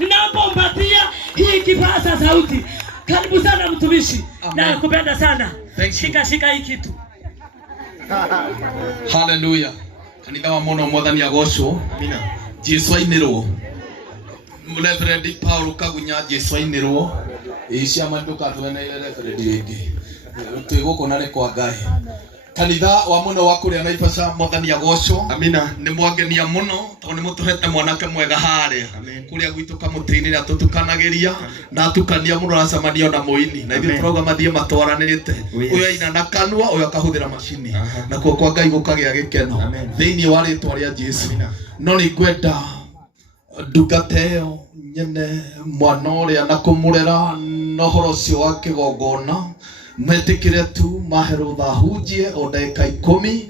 ninapompatia hii kipaza sauti. Karibu sana mtumishi. Na kupenda sana. Shika hii kitu. Hallelujah. Kanitha wa muno mwathani agocwo. Amina. Jesu ainirwo. Reverend Paul Kagunya Jesu ainirwo. Ciama ndukathwene Reverend wingi. Twigukona ni kwa Ngai. Kanitha wa muno wa kuria Naivasha mwathani agocwo. Amina. Ni mwangenia muno tondu ni mutuhete mwanake mwega haria. Kuria gwitu kamutini na tutukanagiria na tukania muno racamania na muini na ithu program athie matwaranirite uyu aina na kanwa uyu akahuthira macini na kwa Ngai gukagia gikeno thiini wa ritwa ria Jesu. No ni ngwenda ndugateo nyene mwana uria na kumurera no horo cio wa kigongona metikire tu mahero thahunjie o ndagika 10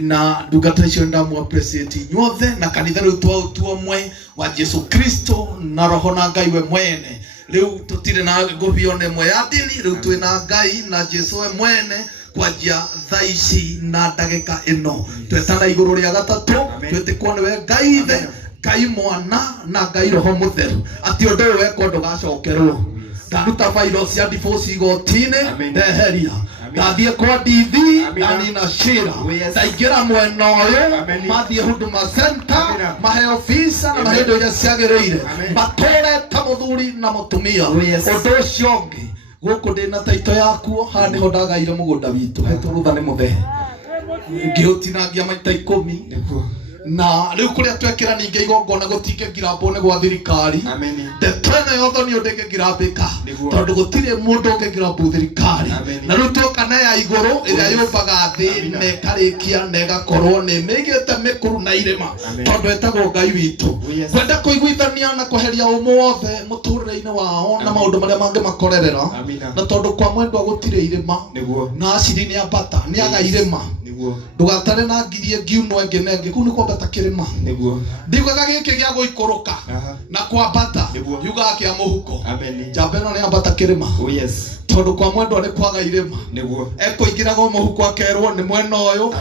na ndungata icio ndamu appreciate nyothe na kanitha riu twa mwe wa Jesu Kristo na roho na Ngai we mwene. Riu tutire na nguvione mwe ya dini, riu twina Ngai na Jesu we mwene kwa njia thaici na ndagika ino twetana iguru ria gatatu twetikwo ni we Ngai the Ngai mwana na Ngai roho mutheru ati undu weko ndugacokerwo ndaruta virus ya divorce igotine ndeheria ndathie kwa dithi na nina shira ndaingira mwena uyu mathie huduma center maheo visa na mahindo ya ciagereire matore ta muthuri na mutumia undu ucio ungi guku ndina taito yakuo ha niho ndagaire mugunda witu hetu rutha ni muthehe ngiutinangia maita 10 na riu kuria twekira ninge igongona gutinge ngirambo ni gwa thirikari ndetene yotho ni undenge ngirambika tondu gutire mundu unge ngirambo thirikari na riu twokana ya iguru iria yumbaga thi nekarikia negakorwo ni migite mikuru na irima tondu etagwo Ngai witu kwenda kuiguithania na kuheria umu wothe muturire-ini wao na maundu maria mangi makorerera na tondu kwa mwendwa gutire irima na aciri ni ambata ni aga irima ndugatare na ngirie ngiuno engenenge kuu ni kwambata kirima ndiugaga giki gia guikuruka na kwambata yugaga kia muhuko jambeno ni ambata kirima tondu kwa mwendwa ni kwaga irima ekuingiraga muhuko akerwo ni mwena uyu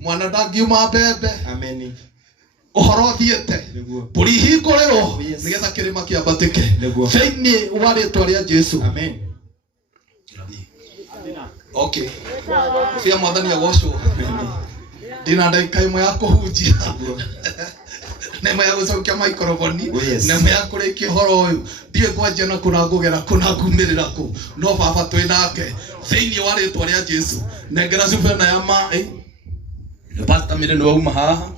mwana ndangiuma mbembe uhoro thiete puri hinguriro nigetha kirima kiambatike thiini wa ritwa ria Jesu. Amen. Okay. Fia mwathani agocwo. Ndina ndagika imwe ya kuhunjia. Nema ya gucokia microphone, nema ya kurikia horo uyu. Ndiye kwanja na kuna ngugera kuna ngumirira ku. No baba twi nake. Thiini wa ritwa ria Jesu. Nengera cubena ya mai. Pastor mire no uma haha.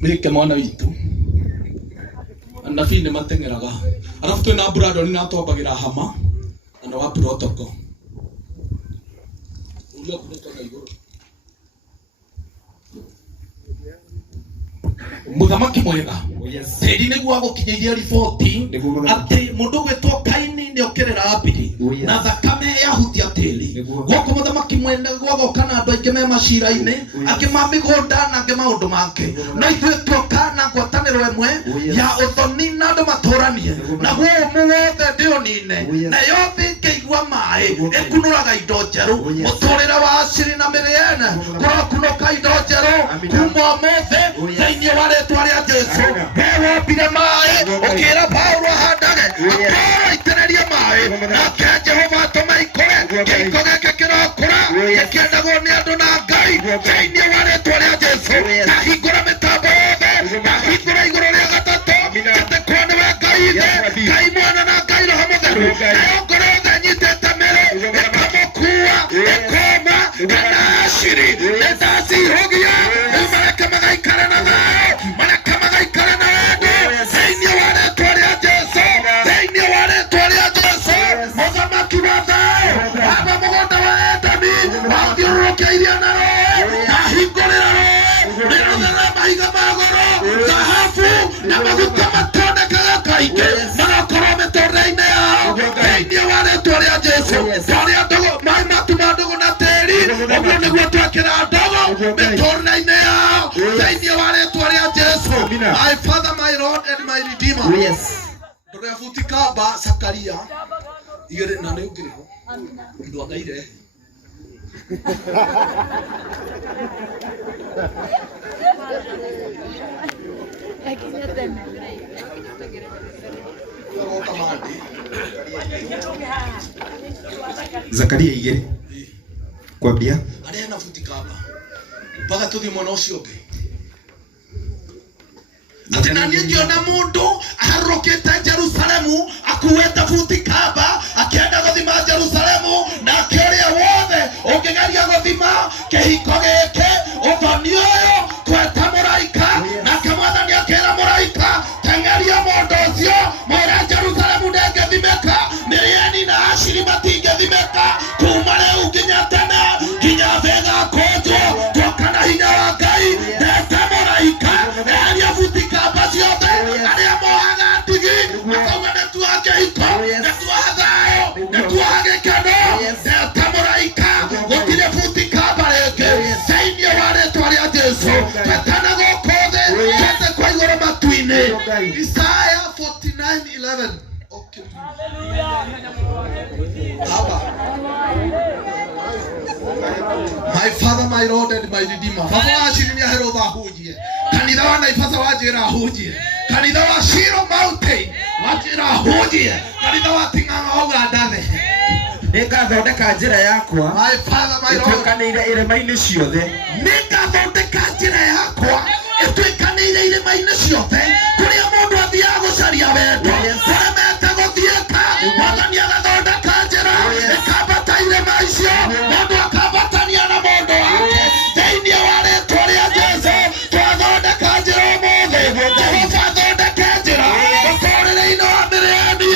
Mike mwana witu. Anafine matengeraga arafu twina Brandon na twambagira hama na wa protocol ulia kunetoka iguru muthamaki mwega tedi niguo agukinyiria riboti ati mundu gwitwo Kaini ni okirera apiri na thakame yahutia tiri goko muthamaki mwene gwagoka na andu aingi me macira-ini akimamigunda na angi maundu make no ithuĩ twoka na ngwatanĩro ĩmwe ya ũthoni na andũ maturanie na guo muothe ndĩũnine na yothe ĩkĩigua maĩ ĩkunũraga indo njerũ mũtũrĩre wa aciri na mĩrĩene kũrokunũka indo njerũ kuma ũmũthĩ thĩinĩ wa rĩtwa rĩa Jesu we wombire maĩ ũkĩra Paulo ahandage akorwo aitĩrĩrie maĩ nake Jehova atũme ikũre kĩhiko gĩkĩ kĩrokũra gĩkĩendagwo nĩ andũ na Ngai thĩinĩ wa rĩtwa rĩa Jesu na hingũra mĩtambo yothe na hingũra igũrũ rĩa gatatũ atĩkwo nĩwe Ngai ithe Ngai mwana na Ngai roho mũtheru nayo ngoro yothe nyitĩte mĩrĩ ĩkamũkua ĩkoma kana aciri nĩndacihũgia rĩu mareke magaikare na thayũ mareke magaikare na wendo thĩinĩ wa rĩtwa rĩa Jesu thĩinĩ wa rĩtwa rĩa Jesu mũthamaki wa thayũ amba mũgũnda wa Edeni wathiũrũrũkia iria na rũĩ na hingũrĩra rũĩ rĩrũthera mahiga ma goro thahabu na maguta matondekaga kaingĩ magakorwo mĩtũrĩre-inĩ yao thĩinĩ wa rĩtwa rĩa Jesu twarĩa ndogo maĩ matuma ndogo na tĩri ũguo nĩguo twekĩra ndogo mĩtũrĩre-inĩ yao thĩinĩ wa rĩtwa rĩa Jesu. My Father, my Lord and my Redeemer. Yes. Ndũrebutika ba Sakaria igere na nĩ ũngĩrĩho ndwagaire Zakaria igere kwambia aria na futi kaba mpaka tuthi mwana ucio ungi atina ni ngiona mundu arokete Jerusalemu akuwete futi kaba akienda guthima Jerusalemu na akiria wothe ungigeria guthima kihiko giki uthoni uyu kweta muraika na kamwathani akira muraika tengeria mundu ucio mwira Jerusalemu ndengethimika Miriani na Ashiri matingethimika kuma riu nginya tene nginya thega konjo twakana hinya wa Ngai ndete muraika eria futi kaba ciothe aria mohaga ndigi akauga netuoha kihiko netuoha thayo netuoha gikeno ndete muraika gutire futi kaba ringi thĩinĩ wa rĩtwa rĩa Jesu twetana gũkũ thĩ twete kwa igũrũ matu-inĩ. Isaiah 49:11. Okay. My Father, my Lord and my Redeemer. Baba wa Ashiri nĩaherwo thahunjie kanitha wa Naivasha wanjĩra hunjie kanitha wa Shiro Mountain wanjĩra hunjie kanitha wa Ting'ang'a wauga ndathe nĩngathondeka njĩra yakwa my Father, my Lord ĩtuĩkanĩire irĩma-inĩ ciothe nĩngathondeka njĩra yakwa ĩtuĩkanĩire irĩma-inĩ ciothe kũrĩa mũndũ athiaga gũcaria wendo kũremete gũthiĩka Mwathani agathondeka njĩra ĩkambata irĩma icio mũndũ akambatania na mũndũ wake thĩinĩ wa rĩtwa rĩa Jesu twathondeka njĩra ũmũthĩ Jehova athondeke njĩra mũtũrĩre-inĩ wa Miriani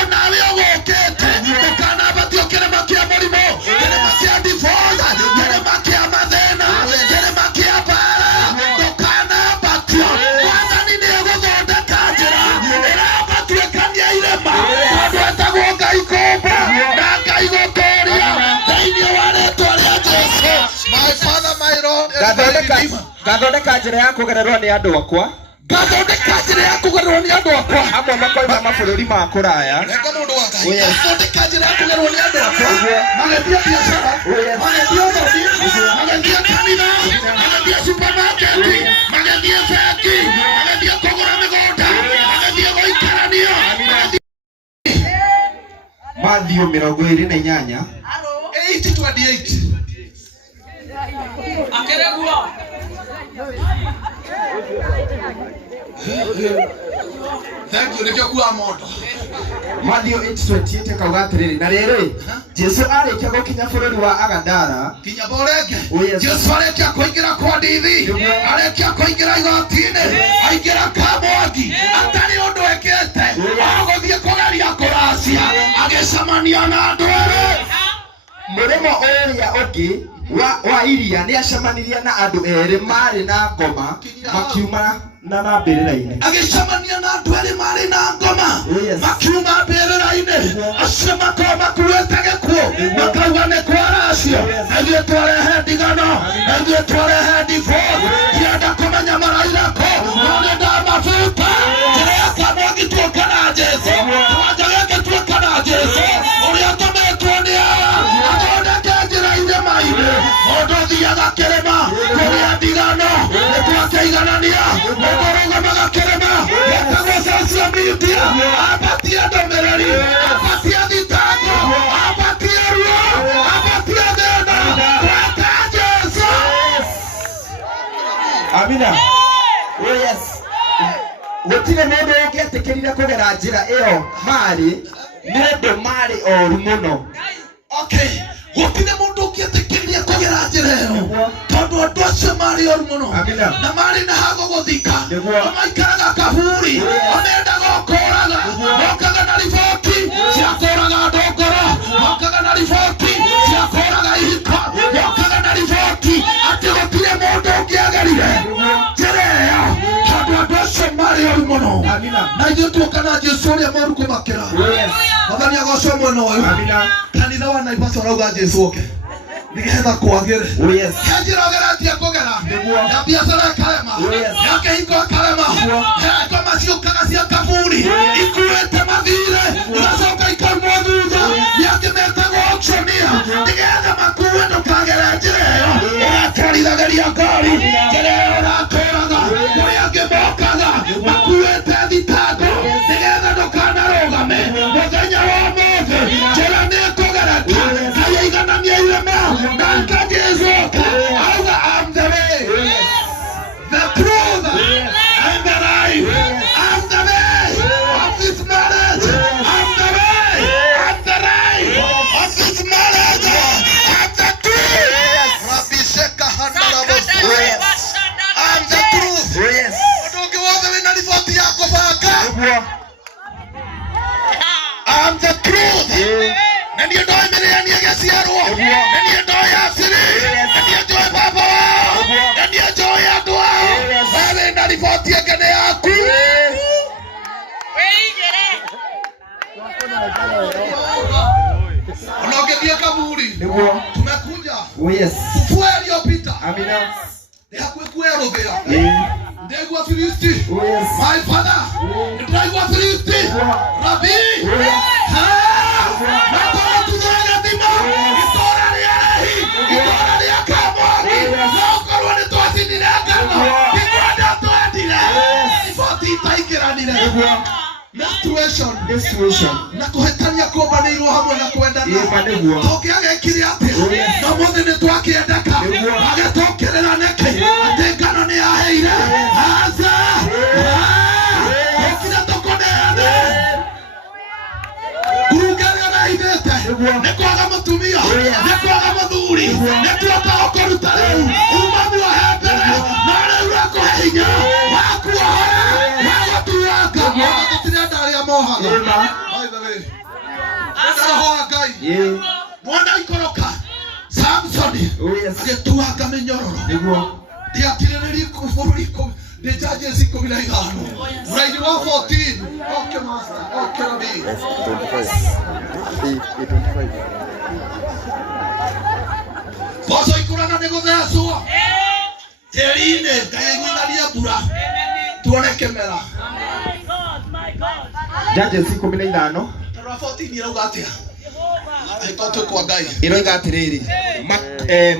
onawe ũgũkĩte ndũkanambatio kĩrĩma kĩa mũrimũ kĩrĩma kĩa divorce kĩrĩma kĩa mathĩna kĩrĩma kĩa mbara ndũkanambatio Mwathani nĩegũthondeka njĩra ĩrambatuĩkania irĩma tondũ etagwo Ngai kũmba na Ngai gũtũũria thĩinĩ wa rĩtwa rĩa Jesu. My Father, my Lord and my Redeemer. ngathondeka njĩra ya kũgererwo nĩ andũ akwa ngathondeka njĩra ya kũgererwo nĩ andũ akwa amwe makoima mabũrũri ma kũraya reka mũndũ wa Ngai ngathondeka njĩra ya kũgererwo nĩ andũ akwa magethiĩ biacara magethiĩ ũthoni magethiĩ kanitha magethiĩ supermarket magethiĩ bengi magethiĩ kũgũra mĩgũnda magethiĩ gũikaranio Matthew 28 8:28 Akeregua. thank you nikio kuwa moto Matthew 8:28 kauga atĩrĩrĩ na rĩrĩ Jesu arĩkia gũkinya bũrũri wa Agadara kinya boreke Jesu arĩkia kũingĩra kwa ndithi arĩkia kũingĩra igoti-inĩ aingĩra kamwaki atarĩ ũndũ ekĩte agũthiĩ kũgeria kũracia agĩcemania na andũ erĩ mũrĩmo ũrĩa ũngĩ wa iria nĩacemanirie na andũ erĩ marĩ na ngoma makiuma na mbĩrĩra-inĩ agĩcemania na andũ erĩ marĩ na ngoma makiuma mbĩrĩra-inĩ acio makorwo makuĩte gĩkuũ makauga nĩ kwaracio na ithuĩ twarehe ndigano na ithuĩ twarehe divorce ndienda kũmenya maraira kũ no nĩndamabuta njĩra ya kamwaki tuoka na Jesu kĩwanja gĩkĩ tuoka na Jesu ũrĩa tũmetwo nĩ aya athondeke njĩra irĩma-inĩ mũndũ ũthiaga kĩrĩma kũrĩa ndigano nĩtwakĩiganania mũndũ ũrũgamaga kĩrĩma getagwo social media abatie ndũmĩrĩri abatie thitango abatie ruo abatie thĩna tweta Jesu. Amina. Yes. Gũtirĩ mũndũ ũngĩetĩkĩrire kũgera njĩra ĩyo marĩ nĩ ũndũ marĩ oru mũno. Okay, gũtirĩ mũndũ ũngĩetĩkĩrire kũgera njĩra ĩyo tondũ andũ acio marĩ oru mũno na marĩ na ha gũgũthika maikaraga kaburi mendaga kũũraga mokaga na riboti cia kũũraga andũ ngoro mokaga na riboti cia kũũraga ihiko mokaga na riboti atĩ gũtirĩ mũndũ ũngĩagerire njĩra ĩyo tondũ andũ acio marĩ oru mũno na ithuĩ tuoka na Jesu ũrĩa mũru kũmakĩra Mwathani agocwo mwena ũyũ kanitha wa Naivasha ũrauga Jesu oke nigetha kwagĩre kenjĩra ũgeretie kũgera ya biacara ĩkarema ya kĩhiko ĩkarema ya ngoma ciũkaga cia kaburi ikuĩte mathirĩ igacoka ikaumwo thutha nĩangĩ metagwo auctioneer nigetha makuue ndũkagere njĩra ĩyo ũratwarithagĩria ngari njĩra ĩyo ũratũraga kũrĩa angĩ mokaga I'm the truth. Na ndio ndoa imereani ageciarwo. Na ndio ndoa ya siri. Na ndio ndoa baba wao. Na ndio ndoa ya ndoa. Wewe na ripoti yake ni yaku. Unaongea kaburi. Tumekuja. Yes. Kufua aliyopita. Amina. Ndekueruthia. Ndegwa Filisti. Yes. My father. Ndegwa Filisti. Rabbi. Nataka tuzoe dima. Itora riahi. Itora riakamo. Nokorwa ni twatindire ngano. Ikwenda twendire. Iboti itaikiranire. Menstruation. Na kuhetania kuombanĩirwo hamwe na kwendana. Tũkĩagekire atĩ. Na mũthĩ nĩ twakĩendeka. Agĩtũkĩrĩra nĩkĩ. Atĩ ngano nĩ yaheire. Aca. Tũkire tũkoneane. Kurungaria na ithete. Nĩ kwaga mũtumia. Nĩ kwaga mũthuri. Nĩ tuoka gũkũruta rĩu. Umami wa mbere. Na rĩu ũrakũhe hinya. Wa kuohora. Wa gũtuanga. Mohaga. By the way. Mwana ikoroka. Samson. Agĩtuanga mĩnyororo. Ndiatirĩrĩria kũbũrũri nĩ Judges 15. Mraini wa 14. Okay master. Okay Rabbi. 25. Boso ikurana nĩ gũthecwo. Tĩri-inĩ ngaĩgũitharia mbura. Tuone kĩmera. Judges 15. Tara 14 irauga atia. Aikoto kwa Ngai. Irauga atiriri.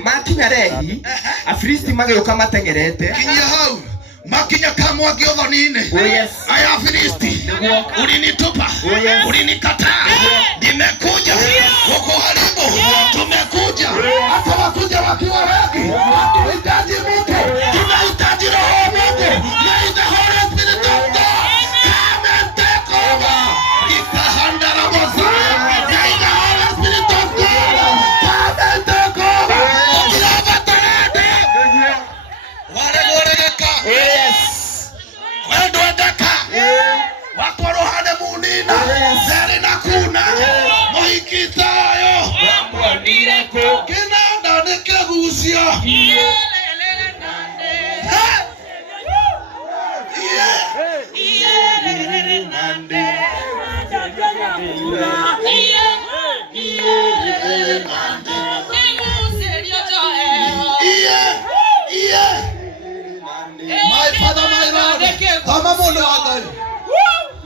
Makinya rehi, Afilisti magĩũka matengerete. Kinya hau. Makinya kamwa gĩothoni-inĩ. Yes. Aya Afilisti. Ulinitupa. Ulinikataa. Nimekuja kukuharibu. Tumekuja. Hata wakuja wakiwa wengi. Tunahitaji mtu. Tunahitaji roho wa Mungu. May the Holy Spirit of God come and take over. Ikahanda Ramosa. May the Holy Spirit of God come and take over. Ukilabatarade. Waregoreka. Yes. Wendwendeka. Wakorohane munina. Zeri na kuna. Mohikitayo. Kinanda nikegusio. My father, my Lord. Kama mundu wa Ngai.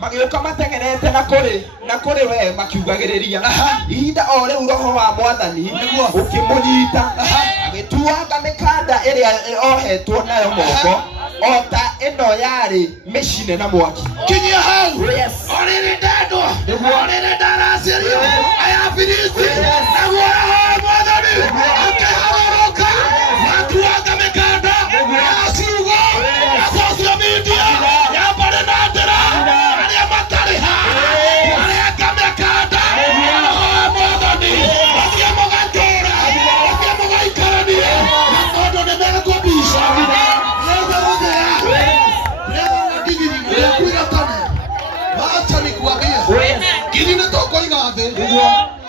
Magĩũka matengerete na kũrĩ we makiugagĩrĩria. Ihinda o rĩu roho wa Mwathani ũkĩmũnyita. Agĩtuanga mĩkanda ĩrĩa ohetwo nayo moko. Ota ĩno yarĩ mĩcine na mwaki. Kinyia hau. Orĩrĩ ndendwa. Orĩrĩ ndaracirio. Aya Afilisti. Naguo roho wa Mwathani akĩharũrũka. Matuanga mĩkanda. Ya ciugo. Ya social media. Ya barĩnandĩra. Arĩa matarĩ ha. Marenga mĩkanda. Roho wa Mwathani. Atia mũgatũũra. Atia mũgaikarania. Na tondũ nĩ megũbica. Gini na toko igave.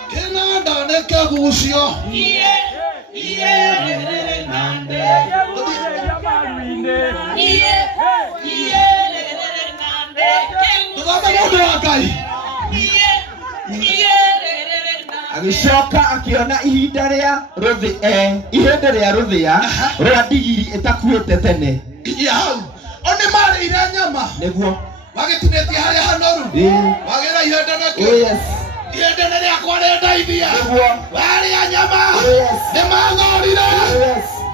Kinanda nekegusio. Agĩcoka akĩona ihinda rĩa rũthĩa rwa ndigiri ĩtakuĩte tene. Kinyia hau. One marĩire nyama. Nĩguo. Wagetinĩtie harĩa hanoru. Wagĩra ihenda nakĩo. Ihenda rĩakwa rĩndaithia. Warĩa nyama. Nĩmathorire.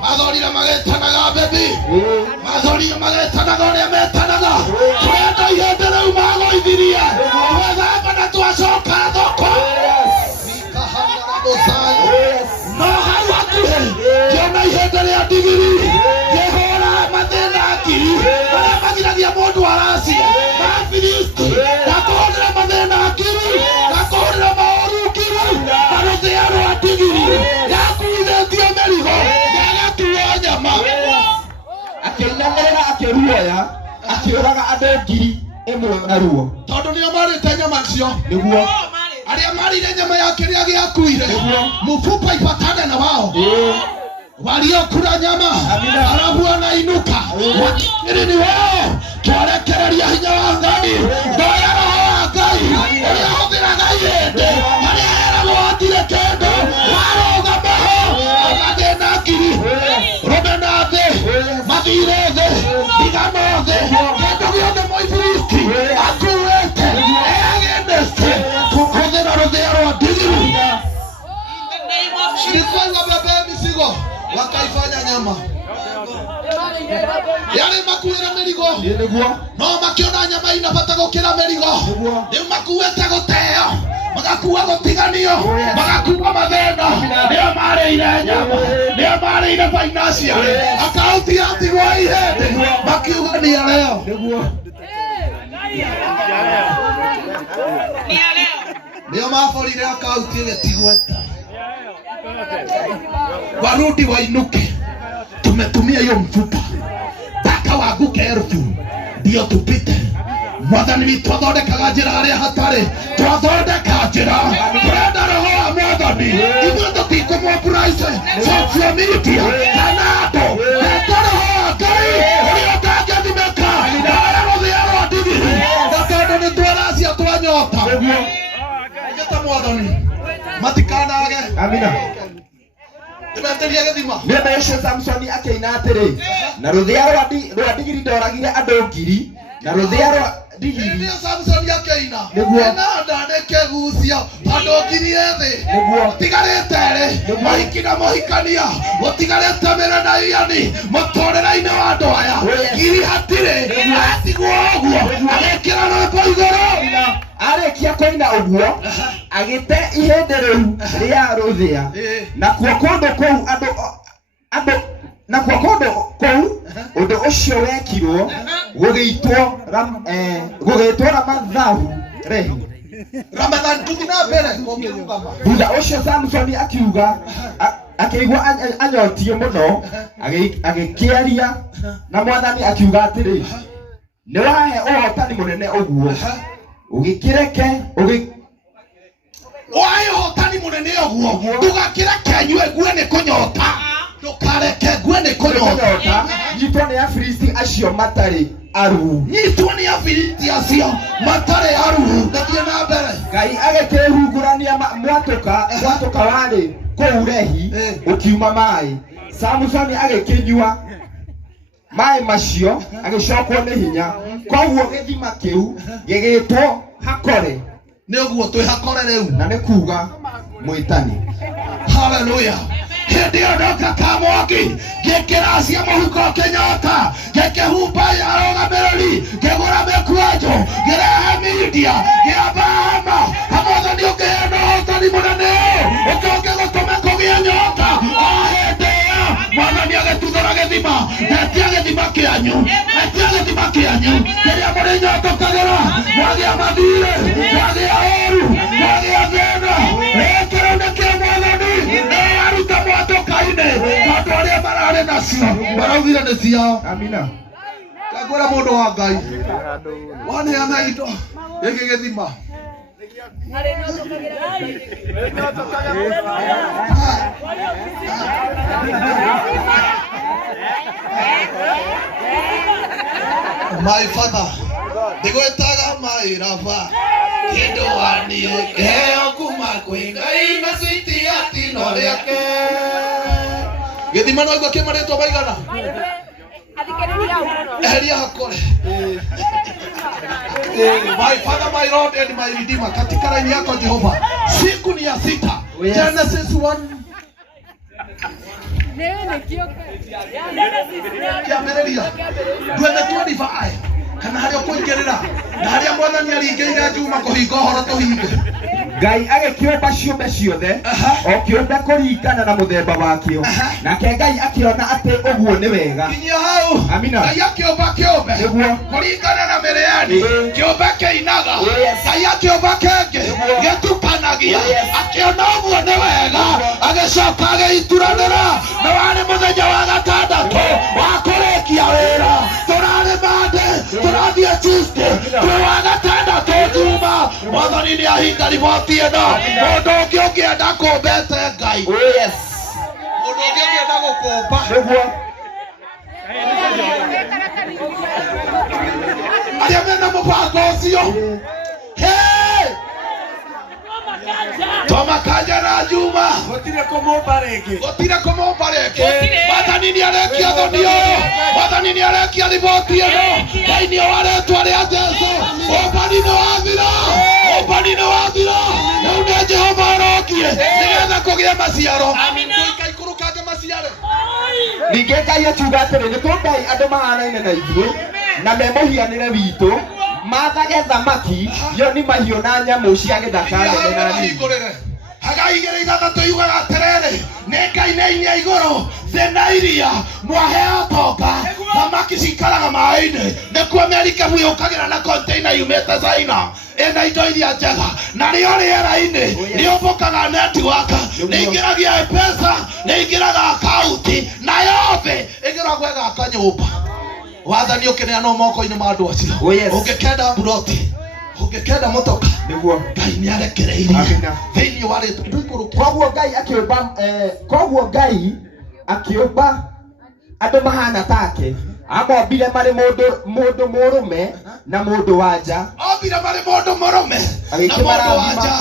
Mathorire magĩtanaga bebi. Mathorire magĩtanaga ũrĩa metanaga. Twenda ihenda rĩu magũithirie. Twethamba na twacoka thoko. No hau hakuhĩ. Ngĩona ihenda rĩa ndigiri. Ngĩhũra mathĩna akiri. Marĩa magiragia mũndũ aracia. Afilisti. Gakũhũrĩra mathĩna akiri. Gakũhũrĩra maũru kiri. Na rũthĩa rwa ndigiri. Yakuithĩtio mĩrigo. Nyama. Akĩinamĩrĩra akĩruoya, akĩũraga andũ ngiri. imwe na ruo tondu nio marite nyama cio niguo aria marire nyama ya kiria giakuire mufupa ipatane na wao waliokula nyama alafu anainuka wakiri ni wao twarekereria hinya wa Ngai ndoya roho wa Ngai uria huthiraga yende aria eragwo atire kendo warugamaho amathina ngiri rumena thi mathire thi igano thi kendo giothe Mũifilisti akuĩte eagendete kuhũthĩra rũthĩa rwa ndigiri nĩkwaiga mbembe mĩcigo wakaifanya nyama yale makuĩra mĩrigo no makĩona nyama inabata gũkĩra mĩrigo rĩu makuĩte gũteo magakua gũtiganio magakua mathĩna nĩo marĩire nyama nĩo marĩire financial akaunti yatigwo ihĩndĩ makiuga nĩa leo nĩo maborire akaunti ĩgĩtigweta warudi wainuke tumetumia hiyo mfupa mpaka waguke elfu ndio tupite mwathani witũ athondekaga njĩra harĩa hatarĩ twathondeka njĩra tũrenda roho wa mwathani ithuĩ tũtikũmwamburace social media kana andũ enda roho wa Ngai ũrĩa ũtangĩthimĩka nawe rũthĩa rwa ndigiri na tondũ nĩ twaracia twanyota ngeta mwathani matikanage amina tumeteria gĩthima nĩũndũ ũcio Samsoni akĩina atĩrĩ na rũthĩa rwa ndigiri ndoragire andũ ngiri na rũthĩa rwa ndigiri ndio Samsoni akĩina nĩguo na ndanĩkĩgucio andũ ngiri ethĩ nĩguo tigarĩte rĩ mahiki na mohikania gũtigarĩte mĩre na yani mũtũrĩre-inĩ wa andũ aya ngiri hatirĩ atigwo ũguo agĩkĩra rwĩmbo igũrũ arĩkia kũina ũguo agĩte ihĩndĩ rĩu rĩa rũthĩa nakuo kũndũ kũu nakuo kũndũ kũu ũndũ ũcio wekirwo gũgĩtwo Ramathahu Lehi Ramadhan tuthina mbere kũngĩrugama thutha ũcio Samsoni akiuga akĩigua anyotio mũno agĩkĩaria na mwathani akiuga atĩrĩ nĩwahe ũhotani mũnene ũguo ũgĩkĩreke wahe ũhotani mũnene ũguo ndũgakĩreke nyue ngue nĩ kũnyota ndũkareke ngue nĩ kũnyota nyitwo nĩ Afilisti acio matarĩ aruhu nyitwo nĩ Afilisti acio matarĩ aruhu ngathiĩ na mbere Ngai agĩkĩhungurania mwatũka warĩ kũu Lehi ũkiuma maĩ Samsoni agĩkĩnyua maĩ macio agĩcokwo nĩ hinya koguo gĩthima kĩu gĩgĩtwo Hakore nĩ ũguo twĩ Hakore rĩu na nĩ kuga mwĩtani haleluya hĩndĩ ĩyo ndoka kamwaki ngĩkĩracia mũhuko kĩnyota ngĩkĩhumba arũgamĩrĩri ngĩgũra mĩkwanjũ ngĩrehe media ngĩamba hama Mwathani ũkĩheana ũhotani mũnene ũcoke gũtũme kũgĩe nyota o hĩndĩ ĩyo Mwathani agĩtuthũra gĩthima netia gĩthima kĩanyu kĩrĩa mũrĩnyotokagĩra mwagĩa mathirĩ mwagĩa ũru mwagĩa thĩna kĩrĩa nĩ kĩa Mwathani nĩaruta mwatũka-inĩ tondũ arĩa mararĩ nacio maraugire nĩ ciao amina ngwĩra mũndũ wa Ngai waneana indo gĩkĩ gĩthima My father, ndigwĩtaga maĩraba kĩndũ waniĩ kĩheo kuma kwĩ Ngai na switi atino rĩake gĩthima no igua kĩmarĩtwo maigana eheria Hakore my father, my Lord and my Redeemer katika laini yako Jehova siku ni ya 6 Genesis 1 kiambĩrĩria ndwende twaribae kana harĩa ũkũingĩrĩra na harĩa Mwathani aringĩire njuma kũhinga ũhoro tũhinge Ngai agĩkĩũmba ciũmbe ciothe o kĩũmbe kũringana na mũthemba wakĩo nake Ngai akĩona atĩ ũguo nĩ wega kinyia hau amina Ngai akĩũmba kĩũmbe nĩguo kũringana na mĩrĩani kĩũmbe kĩinaga Ngai akĩũmba kĩngĩ gĩtukanagia akĩona ũguo nĩ wega agĩcoka agĩituranĩra na warĩ mũthenya wa gatandatũ wa kũrĩkia wĩra tũrarĩ mande tũrathiĩ twathie Tuesday twaga tanda tujuma mwathani ni ahinga riboti ino mundu ungi ungienda kumbete Ngai Oh yes. mundu ungi ungienda gukumba Niguo. aria mena mubango ucio hey Toma kanja na Juma Gotire kumumba rĩngĩ. Mwathani ni arekia thoni ũyũ Mwathani ni arekia riboti ĩno thĩinĩ wa rĩĩtwa rĩa Jesũ ũmbani nĩ wathira rĩu nĩ Jehova arokie nĩgetha kũgĩe maciaro ikaikũrũkange maciare Ningĩ Ngai akiuga atĩrĩ nĩtũngai andũ mahanaine na ithuĩ na me mũhianĩre witũ mathage thamaki yo ni mahiũ na nyamũ cia gĩthaka nene na nini hagaigĩrĩ ithathatũ yugaga atĩrĩrĩ nĩ Ngai nĩ inya igũrũ thĩ na iria mwaheo tonga thamaki cikaraga maĩ-inĩ nĩkuo Merikebu yũkagĩra na container yumĩte China ĩna indo iria njega na rĩo rĩera-inĩ rĩũmbũkaga netiwaka nĩingĩragia M-Pesa nĩingĩraga akaunti na yothe ĩgĩragwo ĩgaka nyũmba wathani ũkĩneanwo moko-inĩ ma andũ acio ũngĩkenda mburoti ũngĩkenda mũtoka nĩguo Ngai nĩ arekereirie thĩinĩ wa rĩtwa koguo Ngai akĩũmba andũ mahana take amombire marĩ mũndũ mũrũme na mũndũ wanja ombire marĩ mũndũ mũrũme na mũndũ wanja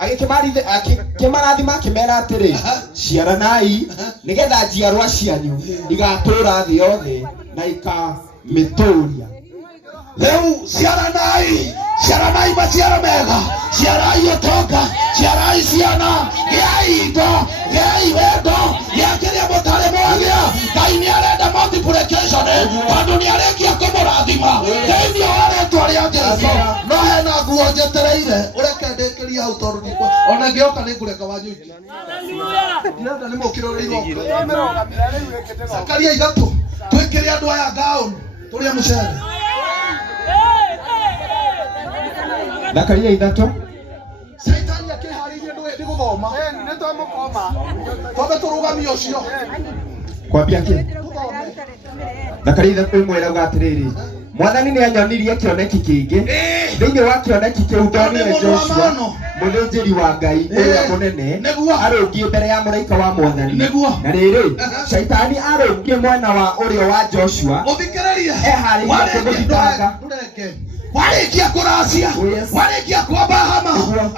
akĩmarathima akĩmera atĩrĩ ciaranai nĩgetha njiarwa cianyu igatũũra thĩ yothe na ikamĩtũũria rĩu ciaranai maciaro mega ciarai ũtonga ciarai ciana gĩai indo gĩai wendo gĩa kĩrĩa mũtarĩ mwagĩa Ngai nĩ arenda multiplication tondũ nĩ arĩkia kũmũrathima thĩinĩ wa rĩĩtwa rĩa Jesũ no hena nguo njetereire ũreke ndĩkĩrie hau tondũ ona ngĩoka nĩngũreka wanyu ingĩ ndĩrenda nĩ mũkĩre ũrĩa igoko Zakaria 3 twĩkĩre andũ aya ngaũni tũrĩa mũcere Zakaria 3 Saitani akĩharĩirie ndũĩ gũthoma nĩ twamũkoma twambe tũrũgamie ũcio kwambia kĩ Zakaria 3 rauga atĩrĩrĩ Mwathani nĩ anyonirie kĩoneki kĩngĩ thĩinĩ wa kĩoneki kĩu ndonire Joshua mũthĩnjĩri wa Ngai ũrĩa mũnene arũngiĩ mbere ya mũraika wa Mwathani na rĩrĩ Shaitani arũngiĩ mwena wa ũrĩo wa Joshua eharĩirie kũmũthitanga warĩkia kũracia warĩkia kwamba hama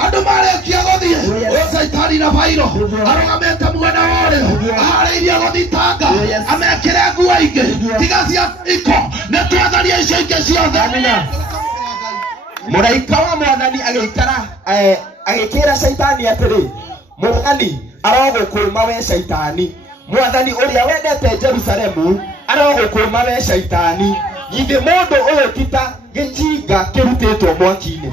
andũ marĩkia gũthiĩ Saitani na Bairo arũgamĩte mwena wa ũrĩo aharĩirie gũthitanga amekĩre nguo ingĩ tiga cia iko nĩ twatharia icio ingĩ ciothe mũraika wa Mwathani agĩkĩra Shaitani atĩrĩ Mwathani arogũkũrũma we Shaitani Mwathani ũrĩa wendete Jerusalemu arogũkũrũma we Shaitani githĩ mũndũ ũyũ ti ta gĩcinga kĩrutĩtwo mwaki-inĩ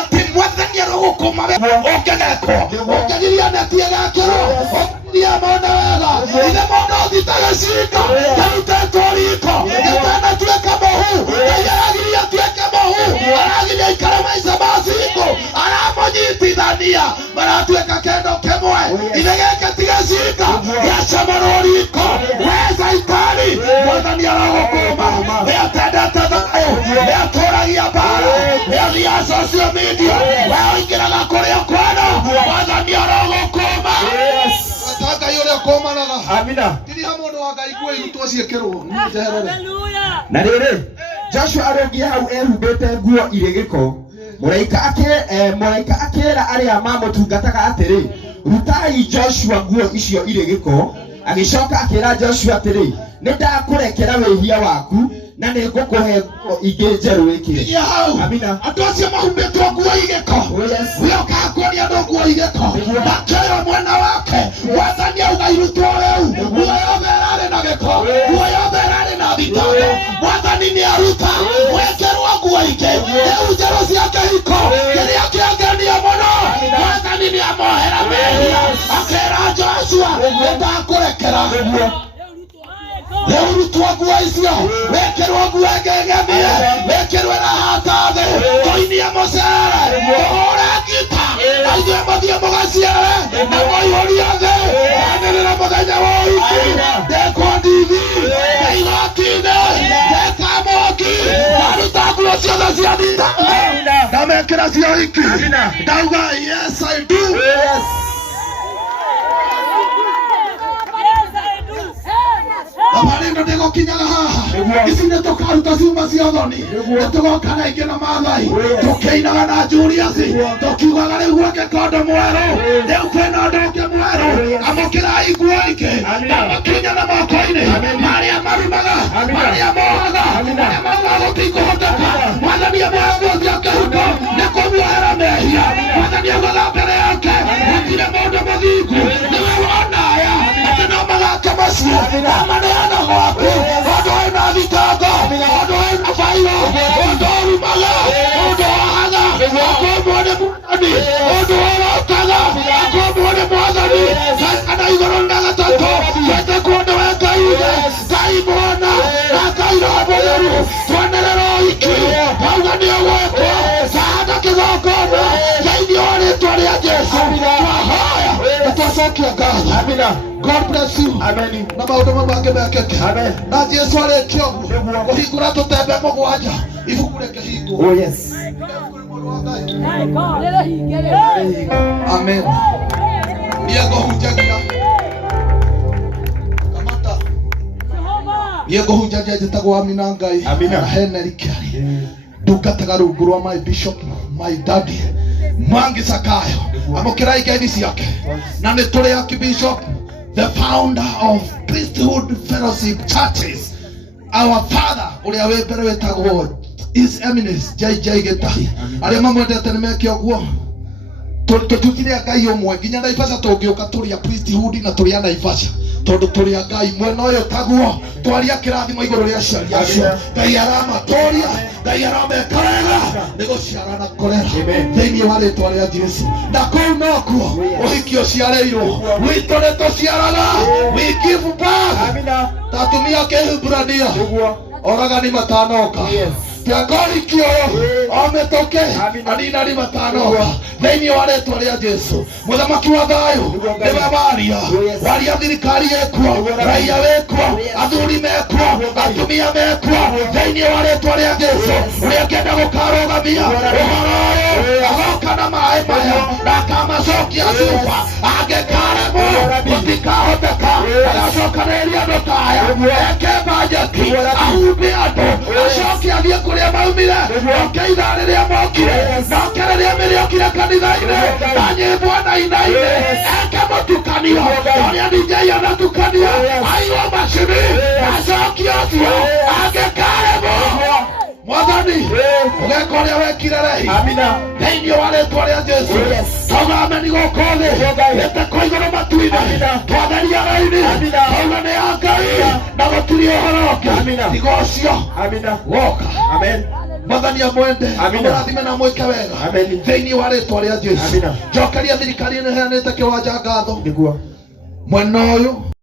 atĩ Mwathani arogũkũma we ũngĩgekwo ũngĩgiria neti ĩgakĩrwo ũkĩria mona wega ithe mũndũ ũthitaga cinga karutĩtwo riko gĩtanatuĩka mũhu Ngai aragiria tuĩke mũhu aragiria ikara maica ma cingo aramũnyitithania maratuĩka kĩndũ kĩmwe ithe gĩkĩ ti gĩcinga gĩacamarwo riko we Saitani Mwathani arogũkũma we atendete thayũ we atũragia mbara we athiaga social media we ũingĩraga kũrĩa kwenda Mwathani arogũkũma Ngai ũrĩa kũmanaga amina tiria mũndũ wa Ngai nguo irutwo ciĩkĩrwo na rĩrĩ Joshua arũngiĩ hau ehumbĩte nguo irĩ gĩko mũraika akĩra arĩa mamũtungataga atĩrĩ rutai Joshua nguo icio irĩ gĩko agĩcoka akĩra Joshua atĩrĩ nĩ ndakũrekera wĩhia waku na nĩ ngũkũhe ingĩ njerũ wĩkĩre amina andũ acio mahumbĩtwo nguo igĩko wĩokaga kuonia andũ nguo igĩko makĩoyo mwena wake Mwathani auga irutwo rĩu nguo yothe ĩrarĩ na gĩko nguo yothe ĩrarĩ na thitango Mwathani nĩ aruta wekĩrwo nguo ingĩ rĩu njerũ cia kĩhiko kĩrĩa kĩangenia mũno Mwathani nĩ amohera mehia akĩra Joshua nĩ ndakũrekera rĩu rutwo nguo icio wekĩrwo nguo ĩngĩgemie wekĩrwo ĩrahata thĩ tũinie mũcere tũhũre ngita ithuĩ mũthiĩ mũgaciare na mũihũrie thĩ anĩrĩra mũthenya wa ũhiki ndekwo ndithi ndeigoti-inĩ ndeka moki ciothe cia thita na mekĩra cia hiki ndauga yes I do. Amarendo nego kinyaga haha isine tokaruta ciuma cia thoni nitugoka na ingĩ na mathai tukeinaga na Julius tukiugaga rĩu gwake kondo mwerũ rĩu kwĩna ũndũ ũngĩ mwerũ amũkĩrai nguo ingĩ na makinya na moko-inĩ marĩa marumaga marĩa mohaga marĩa maugaga gũtikũhoteka mwathani amwoya nguo cia kĩhuko nĩ kũmuohera mehia mwathani augaga mbere yake gũtirĩ mũndũ mũthingu nĩwe wonaya atĩ no magake macio amaneana gwaku ũndũ wĩna thitango ũndũ wĩna bairo ũndũ ũrumaga ũndũ wohaga akombwo nĩ mwathani ũndũ worokaga akombwo nĩ mwathani kana igũrũ na gatatũ twete kuonde we Ngai Mwana na Ngai Roho Mũtheru twanerera ũhiki auga nĩ ũgwĩkwo saada kĩgongona thĩinĩ wa rĩĩtwa rĩa Jesũ twahoya na twacokia ngatho. God bless you. Amen. Na maũndũ mamwe mangĩ mekĩke. Amen. Na Jesũ arĩkia ũguo kũhingũra tũtembe mũgwanja ibuku rĩkĩhingwo. Oh yes. Amen. Niego hunjagia njĩtagwo Amina Ngai na Henry Kiari ndungataga rungu rwa my bishop my daddy Mwangi Sakayo amũkĩrai ngeithi ciake na nĩ tũrĩ Archbishop the founder of Priesthood Fellowship Churches our father ũrĩa wĩ mbere wĩtagwo His Eminence JJ Gĩtahi arĩa mamwendete nĩmeke ũguo tũtutire Ngai ũmwe nginya Naivasha tũngĩũka tũrĩa priesthood na tũrĩa Naivasha tondu tũrĩ Ngai mwena ũyũ taguo twaria kĩrathimo igũrũ rĩa ciari acio Ngai aramatoria Ngai arameka wega nĩ gũciarana kũrera thĩinĩ wa rĩĩtwa rĩa Jesũ na kũu nokuo ũhiki ũciarĩirwo witũ nĩ tũciaraga we give birth tatumia kĩhumburania oragani matanoka Tiagoriki ometoke aninari matanoka thĩinĩ wa rĩĩtwa rĩa Jesũ mũthamaki wa thayũ nĩwe waria waria thirikari ĩkuo raia wĩkuo athuri mekuo atumia mekuo thĩinĩ wa rĩĩtwa rĩa Jesũ ũrĩa angĩenda gũkarũgamia ũhoro ũyũ agoka na maĩ maya na akamacokia cuba angĩkaremwo gũtikahoteka agacokanĩrĩria andũ ta aya eke banjeti ahumbe andũ acoke athiĩ kũrĩa maumire oke ithaa rĩrĩa mokire noke rĩrĩa mĩrĩokire kanitha-inĩ na nyĩmbo naina-inĩ eke mũtukanio ũrĩa DJ anatukania aigwo macini acokie ũcio angĩkaremwo mwathani ũgeka ũrĩa wekire rehi thĩinĩ wa rĩĩtwa rĩa Jesũ tauga ameni gũkũ thĩ gĩteko igũrũ matu-inĩ twatheria raini tauga nĩ ya Ngai na gũtirĩ ũhoro ũngĩ tiga ũcio woka mwathani amwende amũrathime na mwĩke wega thĩinĩ wa rĩĩtwa rĩa Jesũ njokeria thirikari ĩno ĩheanĩte kĩwanja ngatho mwena ũyũ